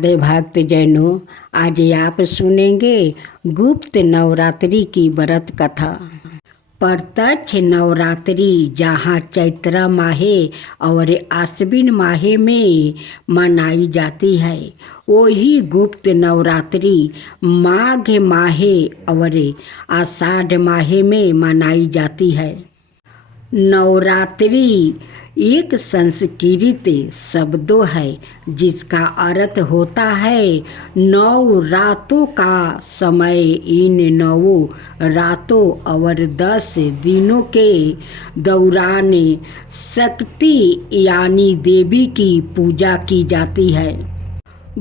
राधे भक्त जैनों, आज आप सुनेंगे गुप्त नवरात्रि की व्रत कथा। प्रत्यक्ष नवरात्रि जहाँ चैत्र माहे और आश्विन माहे में मनाई जाती है, वही गुप्त नवरात्रि माघ माहे और आषाढ़ माहे में मनाई जाती है। नवरात्रि एक संस्कृत शब्दों है जिसका अर्थ होता है 9 रातों का समय। इन 9 रातों और 10 दिनों के दौरान शक्ति यानी देवी की पूजा की जाती है।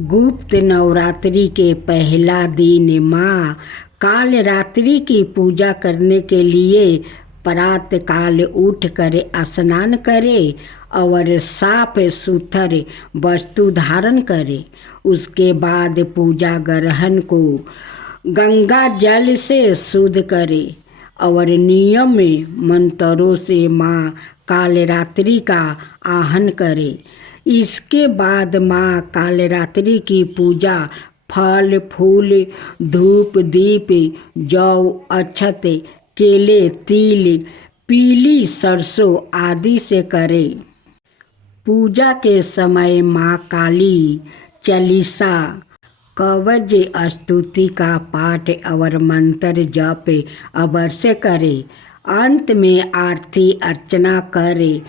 गुप्त नवरात्रि के पहला दिन माँ कालरात्रि की पूजा करने के लिए प्रातः काल उठ कर स्नान करे और साफ सुथरे वस्तु धारण करे। उसके बाद पूजा ग्रहण को गंगा जल से शुद्ध करे और नियम मंत्रों से माँ कालरात्रि का आह्वान करे। इसके बाद माँ कालरात्रि की पूजा फल फूल धूप दीप जौ अक्षत केले तिल पीली सरसों आदि से करे। पूजा के समय माँ काली चालीसा कवच स्तुति का पाठ और मंत्र जप अवश्य करे। अंत में आरती अर्चना करे,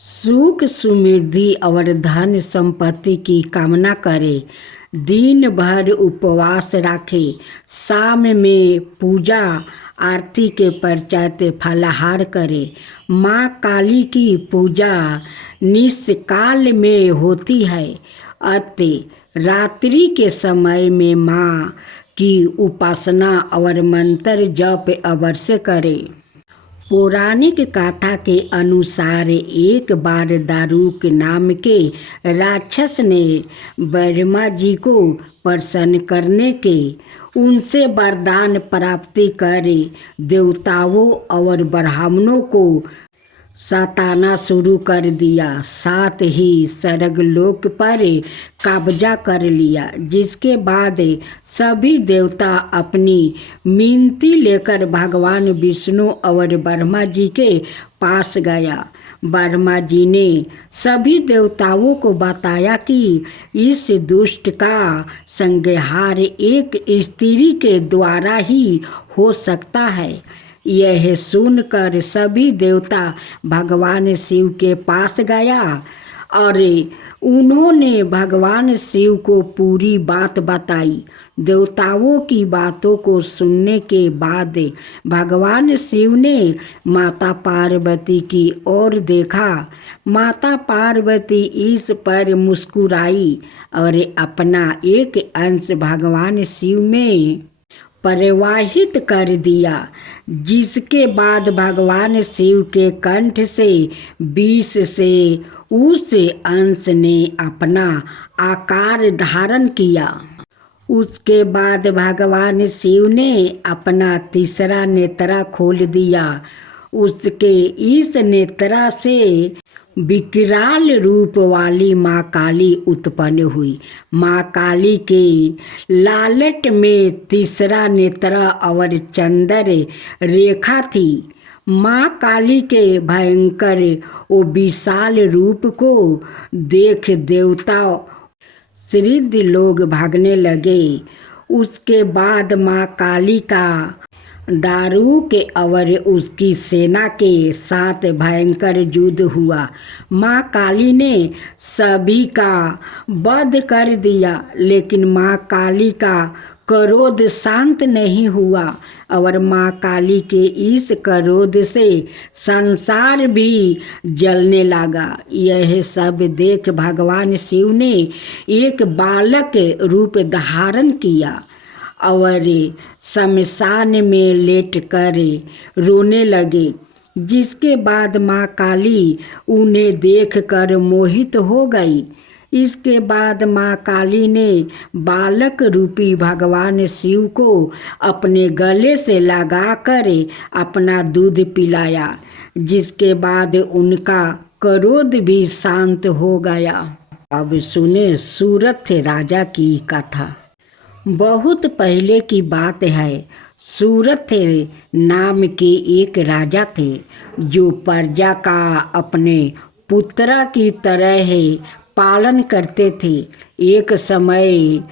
सुख समृद्धि और धन संपत्ति की कामना करे। दिन भर उपवास रखे। शाम में पूजा आरती के पश्चात फलाहार करे। माँ काली की पूजा निशकाल में होती है। अतः रात्रि के समय में माँ की उपासना और मंत्र जप अवश्य करे। पौराणिक कथा के अनुसार एक बार दारुक नाम के राक्षस ने ब्रह्मा जी को प्रसन्न करने के उनसे वरदान प्राप्त कर देवताओं और ब्राह्मणों को सताना शुरू कर दिया। साथ ही स्वर्गलोक पर कब्जा कर लिया। जिसके बाद सभी देवता अपनी मिनती लेकर भगवान विष्णु और ब्रह्मा जी के पास गया। ब्रह्मा जी ने सभी देवताओं को बताया कि इस दुष्ट का संहार एक स्त्री के द्वारा ही हो सकता है। यह सुनकर सभी देवता भगवान शिव के पास गया और उन्होंने भगवान शिव को पूरी बात बताई। देवताओं की बातों को सुनने के बाद भगवान शिव ने माता पार्वती की ओर देखा। माता पार्वती इस पर मुस्कुराई और अपना एक अंश भगवान शिव में प्रवाहित कर दिया। जिसके बाद भगवान शिव के कंठ से विष से उस अंश ने अपना आकार धारण किया। उसके बाद भगवान शिव ने अपना तीसरा नेत्र खोल दिया। उसके इस नेत्र से विकराल रूप वाली माँ काली उत्पन्न हुई। माँ काली के लालट में तीसरा नेत्र और चंद्र रेखा थी। माँ काली के भयंकर वो विशाल रूप को देख देवता सिद्ध लोग भागने लगे। उसके बाद माँ काली का दारुक और उसकी सेना के साथ भयंकर युद्ध हुआ। माँ काली ने सभी का वध कर दिया, लेकिन माँ काली का क्रोध शांत नहीं हुआ और माँ काली के इस क्रोध से संसार भी जलने लगा। यह सब देख भगवान शिव ने एक बालक रूप धारण किया और शमशान में लेट कर रोने लगे। जिसके बाद माँ काली उन्हें देखकर मोहित हो गई। इसके बाद माँ काली ने बालक रूपी भगवान शिव को अपने गले से लगाकर अपना दूध पिलाया। जिसके बाद उनका क्रोध भी शांत हो गया। अब सुने सूरत राजा की कथा। बहुत पहले की बात है। सूरत नाम के एक राजा थे जो प्रजा का अपने पुत्रा की तरह पालन करते थे। एक समय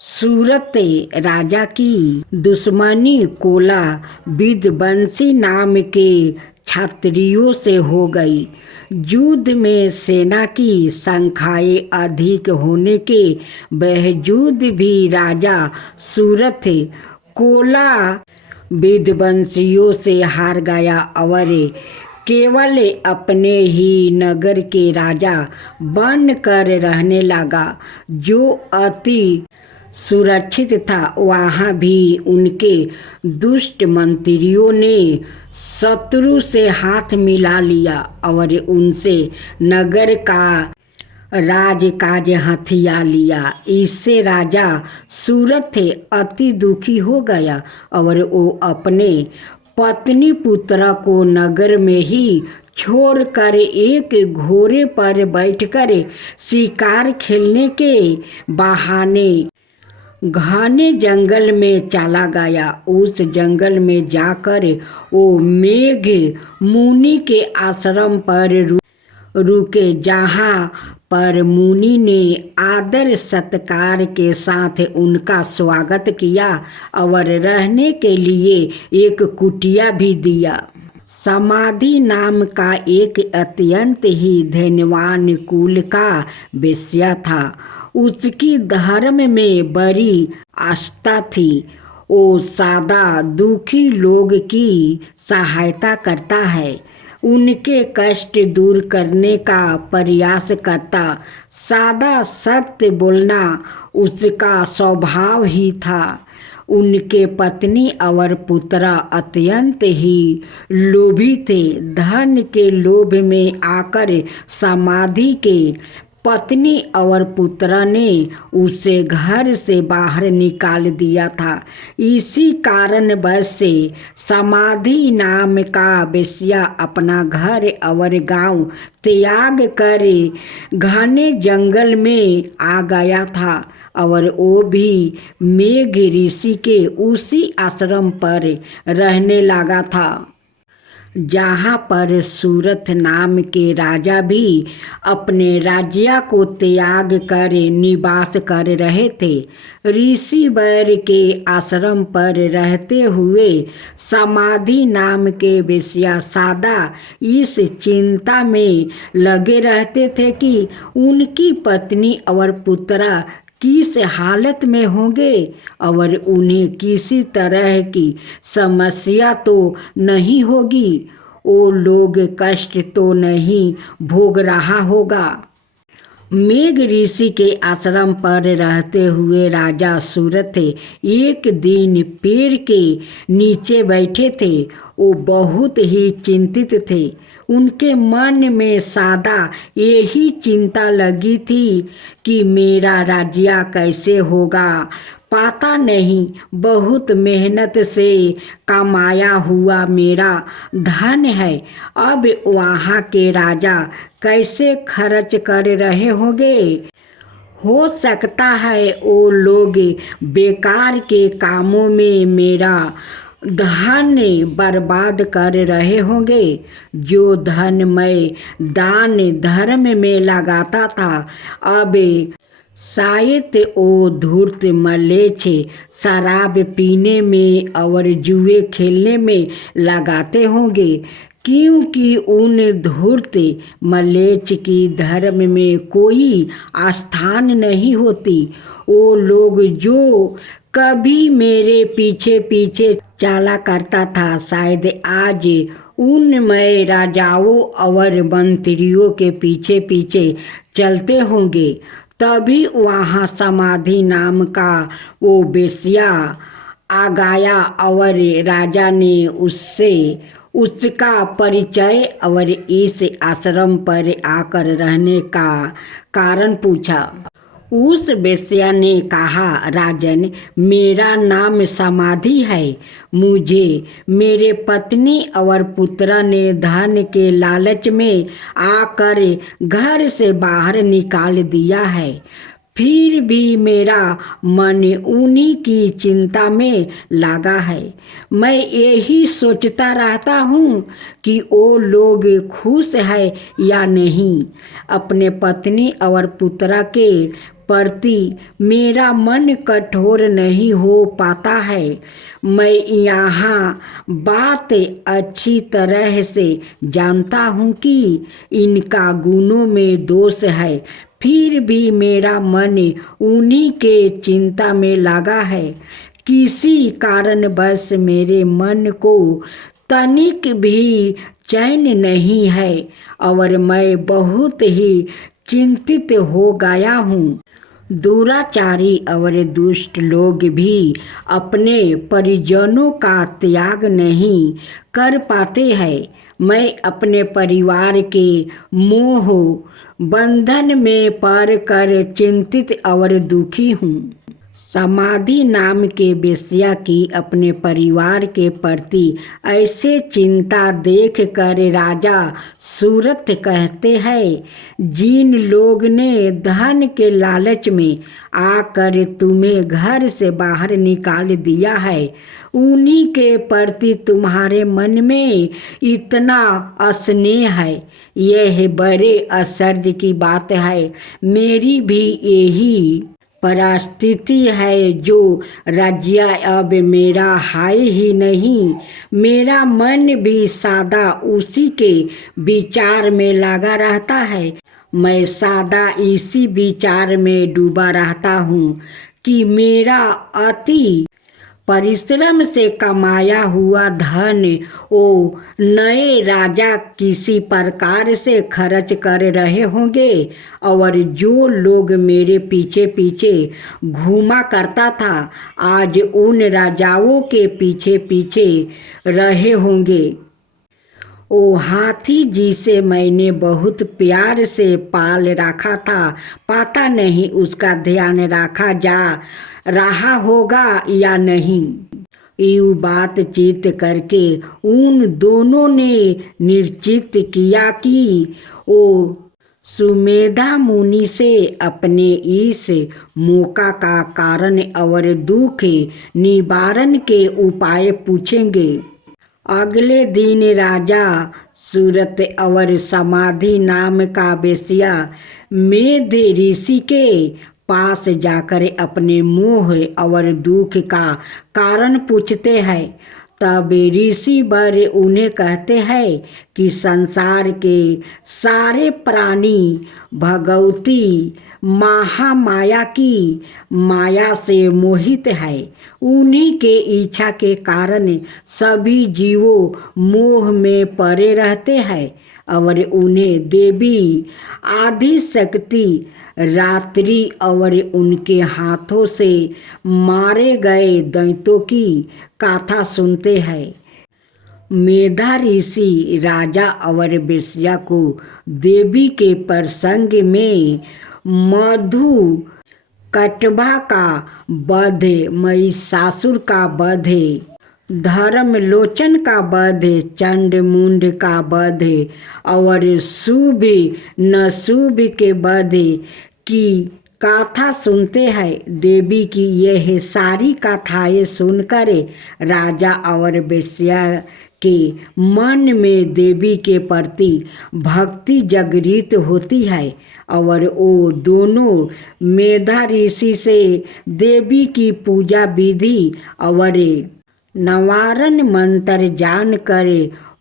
सूरत राजा की दुश्मनी कोला विध्वंसी नाम के क्षत्रियों से हो गई। युद्ध में सेना की संख्याएं अधिक होने के बावजूद भी राजा सूरत कोला विध्वंसियों से हार गया और केवल अपने ही नगर के राजा बनकर रहने लगा जो अति सुरक्षित था। वहाँ भी उनके दुष्ट मंत्रियों ने शत्रु से हाथ मिला लिया और उनसे नगर का राजकाज हथिया लिया। इससे राजा सूरत अति दुखी हो गया और वो अपने पत्नी पुत्र को नगर में ही छोड़कर एक घोड़े पर बैठकर शिकार खेलने के बहाने घने जंगल में चला गया। उस जंगल में जाकर वो मेघ मुनि के आश्रम पर रुके, जहाँ पर मुनि ने आदर सत्कार के साथ उनका स्वागत किया और रहने के लिए एक कुटिया भी दिया। समाधि नाम का एक अत्यंत ही धनवान कुल का वेश्या था। उसकी धर्म में बड़ी आस्था थी। वो सादा दुखी लोग की सहायता करता है, उनके कष्ट दूर करने का प्रयास करता। सादा सत्य बोलना उसका स्वभाव ही था। उनके पत्नी और पुत्र अत्यंत ही लोभी थे। धन के लोभ में आकर समाधि के पत्नी और पुत्र ने उसे घर से बाहर निकाल दिया था। इसी कारण बस से समाधि नाम का वेश्या अपना घर और गांव त्याग कर घने जंगल में आ गया था और वो भी मेघ ऋषि के उसी आश्रम पर रहने लगा था, जहाँ पर सूरत नाम के राजा भी अपने राज्य को त्याग कर निवास कर रहे थे। ऋषि वर के आश्रम पर रहते हुए समाधि नाम के वेश्या सादा इस चिंता में लगे रहते थे कि उनकी पत्नी और पुत्र किस हालत में होंगे और उन्हें किसी तरह की समस्या तो नहीं होगी, वो लोग कष्ट तो नहीं भोग रहा होगा। मेघ ऋषि के आश्रम पर रहते हुए राजा सूरत एक दिन पेड़ के नीचे बैठे थे। वो बहुत ही चिंतित थे। उनके मन में सदा यही चिंता लगी थी कि मेरा राज्य कैसे होगा, पता नहीं। बहुत मेहनत से कमाया हुआ मेरा धन है, अब वहाँ के राजा कैसे खर्च कर रहे होंगे। हो सकता है वो लोग बेकार के कामों में मेरा धन बर्बाद कर रहे होंगे। जो धन मैं दान धर्म में लगाता था, अब शायद वो धूर्त मलेच्छ शराब पीने में और जुए खेलने में लगाते होंगे, क्योंकि उन धूर्त मलेच्छ की धर्म में कोई स्थान नहीं होती। वो लोग जो कभी मेरे पीछे पीछे चला करता था, शायद आज उनमय राजाओं और मंत्रियों के पीछे पीछे चलते होंगे। तभी वहाँ समाधि नाम का वो वेश्या आ गया और राजा ने उससे उसका परिचय और इस आश्रम पर आकर रहने का कारण पूछा। उस वेश्या ने कहा, राजन, मेरा नाम समाधि है। मुझे मेरे पत्नी और पुत्र ने धन के लालच में आकर घर से बाहर निकाल दिया है। फिर भी मेरा मन उन्हीं की चिंता में लगा है। मैं यही सोचता रहता हूँ कि वो लोग खुश है या नहीं। अपने पत्नी और पुत्र के प्रति मेरा मन कठोर नहीं हो पाता है। मैं यहाँ बात अच्छी तरह से जानता हूँ कि इनका गुणों में दोष है, फिर भी मेरा मन उन्हीं के चिंता में लगा है। किसी कारणवश मेरे मन को तनिक भी चैन नहीं है और मैं बहुत ही चिंतित हो गया हूँ। दुराचारी और दुष्ट लोग भी अपने परिजनों का त्याग नहीं कर पाते हैं। मैं अपने परिवार के मोह बंधन में पड़ कर चिंतित और दुखी हूँ। समाधि नाम के वेश्या की अपने परिवार के प्रति ऐसे चिंता देख कर राजा सूरत कहते हैं, जिन लोग ने धन के लालच में आकर तुम्हें घर से बाहर निकाल दिया है, उन्हीं के प्रति तुम्हारे मन में इतना स्नेह है। यह बड़े आश्चर्य की बात है। मेरी भी यही परिस्थिति है जो राज्य अब मेरा है ही नहीं। मेरा मन भी सदा उसी के विचार में लगा रहता है। मैं सदा इसी विचार में डूबा रहता हूँ कि मेरा अति परिश्रम से कमाया हुआ धन वो नए राजा किसी प्रकार से खर्च कर रहे होंगे और जो लोग मेरे पीछे पीछे घूमा करता था आज उन राजाओं के पीछे पीछे रहे होंगे। ओ हाथी जिसे मैंने बहुत प्यार से पाल रखा था, पता नहीं उसका ध्यान रखा जा रहा होगा या नहीं। यूँ बातचीत करके उन दोनों ने निश्चित किया कि वो सुमेधा मुनि से अपने इस मौका का कारण और दुख निवारण के उपाय पूछेंगे। अगले दिन राजा सूरत और समाधि नाम का वेश्या मेध ऋषि के पास जाकर अपने मोह और दुख का कारण पूछते हैं। तब ऋषि वर उन्हें कहते हैं कि संसार के सारे प्राणी भगवती महामाया की माया से मोहित है। उन्हीं के इच्छा के कारण सभी जीवों मोह में पड़े रहते हैं और उन्हें देवी आदि शक्ति रात्रि और उनके हाथों से मारे गए दैत्यों की कथा सुनते हैं। मेधा ऋषि राजा और वेश्या को देवी के प्रसंग में मधु कटवा का वध, महिषासुर का वध, धर्मलोचन का वध, चंड मुंड का वध और शुभ नशुभ के वध की कथा सुनते हैं। देवी की यह सारी कथाएं सुनकर राजा और वेश्या के मन में देवी के प्रति भक्ति जागृत होती है और वो दोनों मेधा ऋषि से देवी की पूजा विधि और नवारण मंत्र जानकर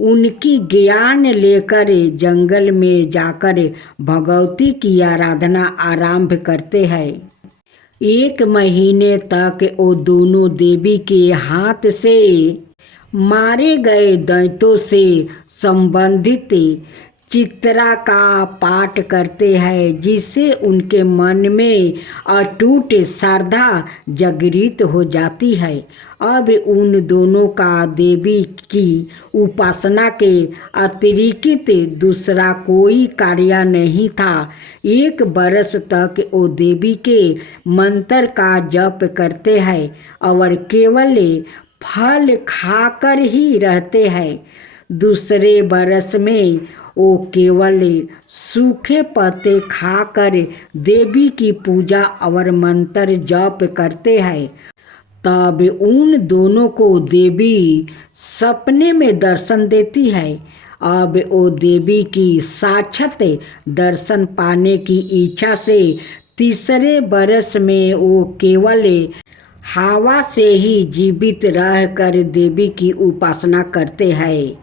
उनकी ज्ञान लेकर जंगल में जाकर भगवती की आराधना आरंभ करते हैं। 1 महीने तक वो दोनों देवी के हाथ से मारे गए दैत्यों से संबंधित चित्रा का पाठ करते हैं, जिससे उनके मन में अटूट श्रद्धा जागृत हो जाती है। अब उन दोनों का देवी की उपासना के अतिरिक्त दूसरा कोई कार्य नहीं था। 1 बरस तक वो देवी के मंत्र का जप करते हैं और केवल फल खाकर ही रहते हैं। दूसरे बरस में वो केवल सूखे पत्ते खाकर देवी की पूजा और मंत्र जप करते हैं। तब उन दोनों को देवी सपने में दर्शन देती है। अब वो देवी की साक्षात दर्शन पाने की इच्छा से तीसरे बरस में वो केवल हवा से ही जीवित रहकर देवी की उपासना करते हैं।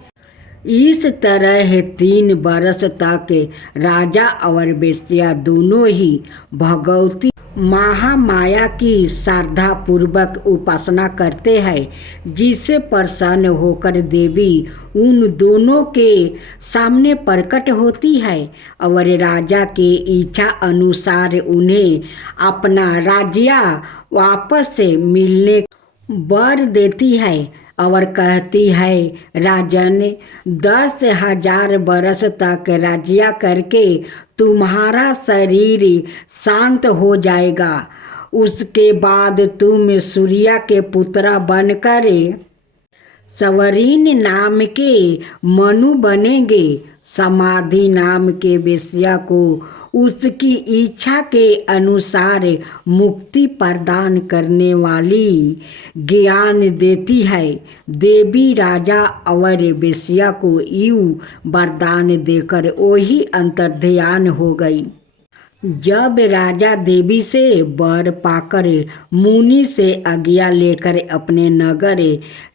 इस तरह 3 बरस तक राजा और वेश्या दोनों ही भगवती महामाया की श्रद्धा पूर्वक उपासना करते हैं, जिससे प्रसन्न होकर देवी उन दोनों के सामने प्रकट होती है और राजा के इच्छा अनुसार उन्हें अपना राज्य वापस मिलने वर देती है और कहती है, राजन 10,000 बरस तक राज्य करके तुम्हारा शरीर शांत हो जाएगा। उसके बाद तुम सूर्य के पुत्र बनकर सवरीन नाम के मनु बनेंगे। समाधि नाम के वेश्या को उसकी इच्छा के अनुसार मुक्ति प्रदान करने वाली ज्ञान देती है। देवी राजा और वेश्या को यूं वरदान देकर वही अंतर्ध्यान हो गई। जब राजा देवी से वर पाकर मुनि से आज्ञा लेकर अपने नगर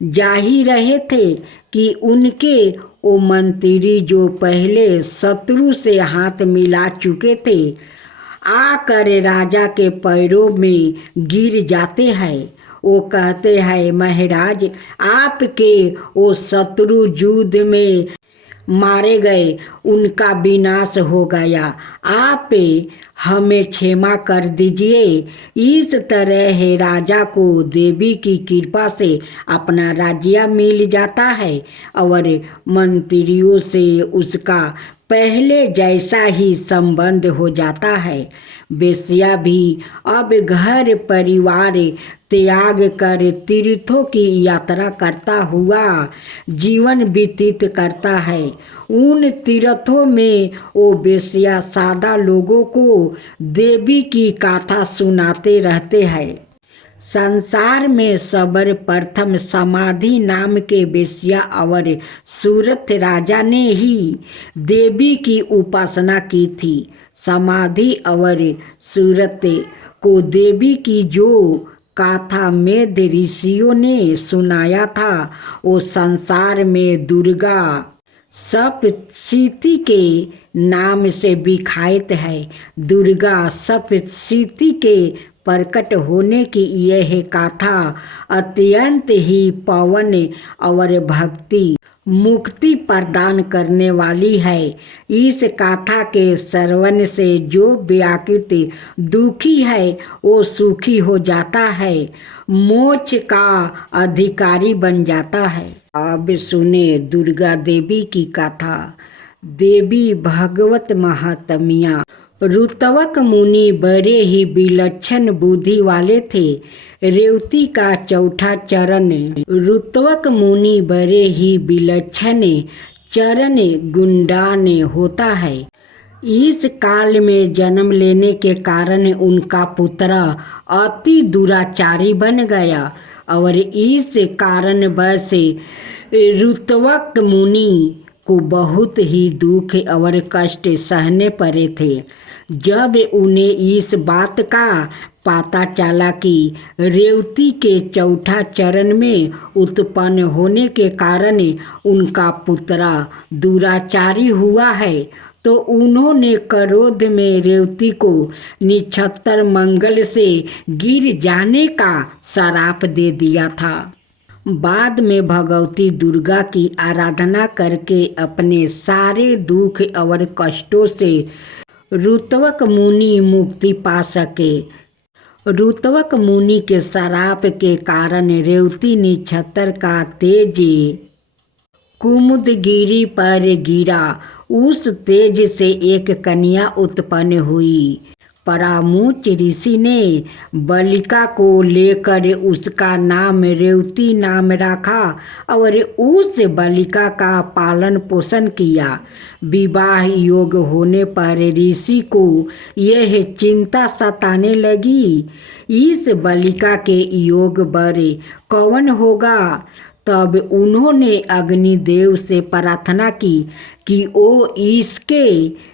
जा ही रहे थे कि उनके वो मंत्री जो पहले शत्रु से हाथ मिला चुके थे आकर राजा के पैरों में गिर जाते हैं। वो कहते हैं, महाराज आपके वो शत्रु युद्ध में मारे गए, उनका विनाश हो गया, आप हमें क्षमा कर दीजिए। इस तरह राजा को देवी की कृपा से अपना राज्य मिल जाता है और मंत्रियों से उसका पहले जैसा ही संबंध हो जाता है। वेश्या भी अब घर परिवार त्याग कर तीर्थों की यात्रा करता हुआ जीवन व्यतीत करता है। उन तीर्थों में वो वेश्या सादा लोगों को देवी की गाथा सुनाते रहते हैं। संसार में सर्वप्रथम समाधि नाम के वेश्या और सूरत राजा ने ही देवी की उपासना की थी। समाधि और सूरत को देवी की जो गाथा मेद ऋषियों ने सुनाया था वो संसार में दुर्गा सप्तशती के नाम से विख्यात है। दुर्गा सप्तशती के प्रकट होने की यह गाथा अत्यंत ही पावन और भक्ति मुक्ति प्रदान करने वाली है। इस गाथा के श्रवण से जो व्याकुल दुखी है वो सुखी हो जाता है, मोक्ष का अधिकारी बन जाता है। अब सुने दुर्गा देवी की गाथा। देवी भगवत महात्म्य। रुतवक मुनि बड़े ही विलक्षण बुद्धि वाले थे। रेवती का चौथा चरण। रुतवक मुनि बड़े ही विलक्षण चरण गुंडान होता है। इस काल में जन्म लेने के कारण उनका पुत्र अति दुराचारी बन गया और इस कारण वश रुतवक मुनि को बहुत ही दुख और कष्ट सहने पड़े थे। जब उन्हें इस बात का पता चला कि रेवती के चौथा चरण में उत्पन्न होने के कारण उनका पुत्र दुराचारी हुआ है तो उन्होंने क्रोध में रेवती को निछत्र मंगल से गिर जाने का श्राप दे दिया था। बाद में भगवती दुर्गा की आराधना करके अपने सारे दुख और कष्टों से रुतवक मुनि मुक्ति पा सके। रुतवक मुनि के श्राप के कारण रेवती नक्षत्र का तेज कुमुदगिरी पर गिरा। उस तेज से एक कन्या उत्पन्न हुई। परामुच ऋषि ने बालिका को लेकर उसका नाम रेवती नाम रखा और उस बालिका का पालन पोषण किया। विवाह योग होने पर ऋषि को यह चिंता सताने लगी, इस बालिका के योग वर कौन होगा। तब उन्होंने अग्निदेव से प्रार्थना की कि वो इसके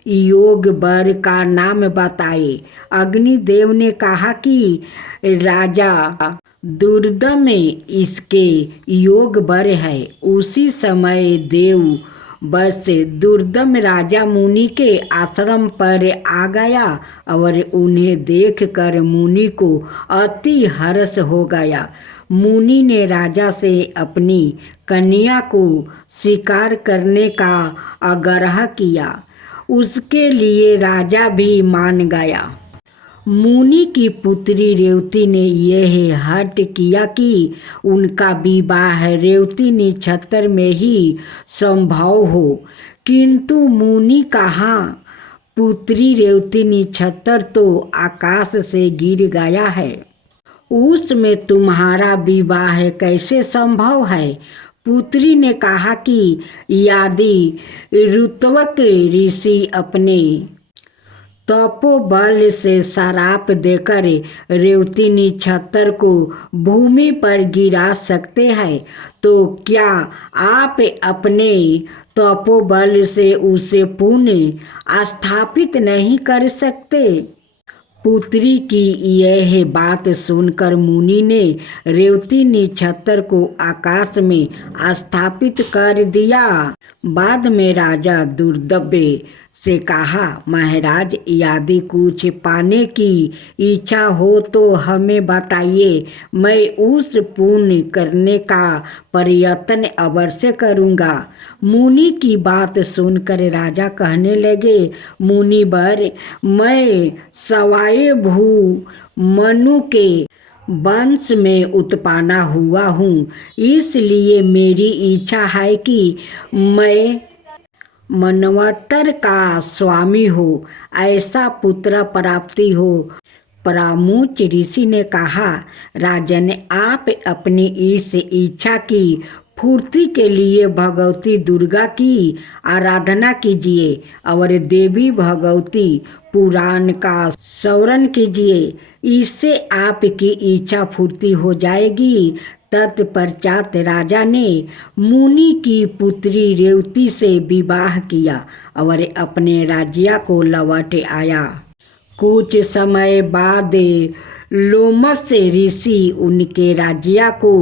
योग वर का नाम बताए। अग्निदेव ने कहा कि राजा दुर्दम में इसके योग वर है। उसी समय देव बस दुर्दम राजा मुनि के आश्रम पर आ गया और उन्हें देखकर मुनि को अति हर्ष हो गया। मुनि ने राजा से अपनी कन्या को स्वीकार करने का आग्रह किया। उसके लिए राजा भी मान गया। मुनि की पुत्री रेवती ने यह हठ किया कि उनका विवाह रेवती नक्षत्र में ही संभव हो, किंतु मुनि कहा पुत्री रेवती नक्षत्र तो आकाश से गिर गया है, उसमें तुम्हारा विवाह कैसे संभव है। पुत्री ने कहा कि यदि रुतवक ऋषि अपने तपोबल से श्राप देकर रेवती नक्षत्र को भूमि पर गिरा सकते हैं, तो क्या आप अपने तपोबल से उसे पुनः स्थापित नहीं कर सकते। पुत्री की यह बात सुनकर मुनि ने रेवती नक्षत्र को आकाश में स्थापित कर दिया। बाद में राजा दुर्दब्य से कहा, महाराज यदि कुछ पाने की इच्छा हो तो हमें बताइए, मैं उस पूर्ण करने का प्रयत्न अवश्य करूँगा। मुनि की बात सुनकर राजा कहने लगे, मुनिवर, मैं सवाए भू मनु के वंश में उत्पन्न हुआ हूँ, इसलिए मेरी इच्छा है कि मैं मनवंतर का स्वामी हो, ऐसा पुत्र प्राप्ति हो। परामुच ऋषि ने कहा, राजन, आप अपनी इस इच्छा की पूर्ति के लिए भगवती दुर्गा की आराधना कीजिए और देवी भगवती पुराण का स्मरण कीजिए, इससे आपकी इच्छा पूर्ति हो जाएगी। तत्पश्चात राजा ने मुनि की पुत्री रेवती से विवाह किया और अपने राज्य को लौट आया। कुछ समय बाद लोमस ऋषि उनके राज्य को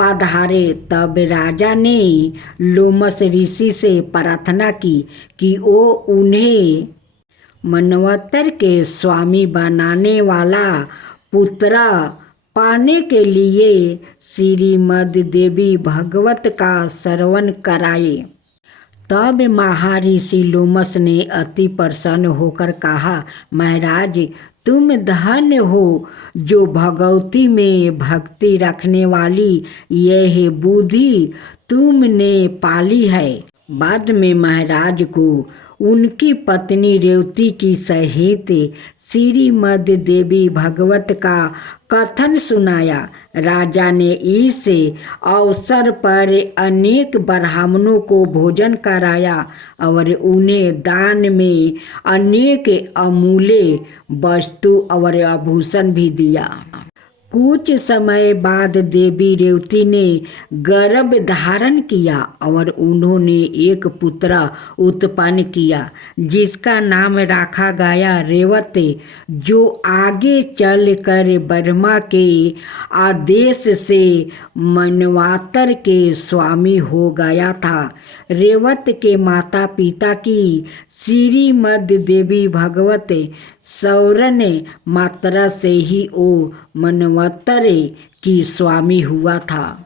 पधारे। तब राजा ने लोमस ऋषि से प्रार्थना की कि वो उन्हें मनवंतर के स्वामी बनाने वाला पुत्र पाने के लिए श्रीमद् देवी भागवत का श्रवण कराए। तब महर्षि लोमस ने अति प्रसन्न होकर कहा, महाराज, तुम धन्य हो जो भगवती में भक्ति रखने वाली यह बुद्धि तुमने पाली है। बाद में महाराज को उनकी पत्नी रेवती की सहित श्रीमद् देवी भागवत का कथन सुनाया। राजा ने इस अवसर पर अनेक ब्राह्मणों को भोजन कराया और उन्हें दान में अनेक अमूल्य वस्तु और आभूषण भी दिया। कुछ समय बाद देवी रेवती ने गर्भ धारण किया और उन्होंने एक पुत्र उत्पन्न किया जिसका नाम रखा गया रेवत, जो आगे चलकर ब्रह्मा के आदेश से मनवंतर के स्वामी हो गया था। रेवत के माता पिता की श्रीमद् देवी भागवत श्रवण मात्रा से ही वो मनवंतर की स्वामी हुआ था।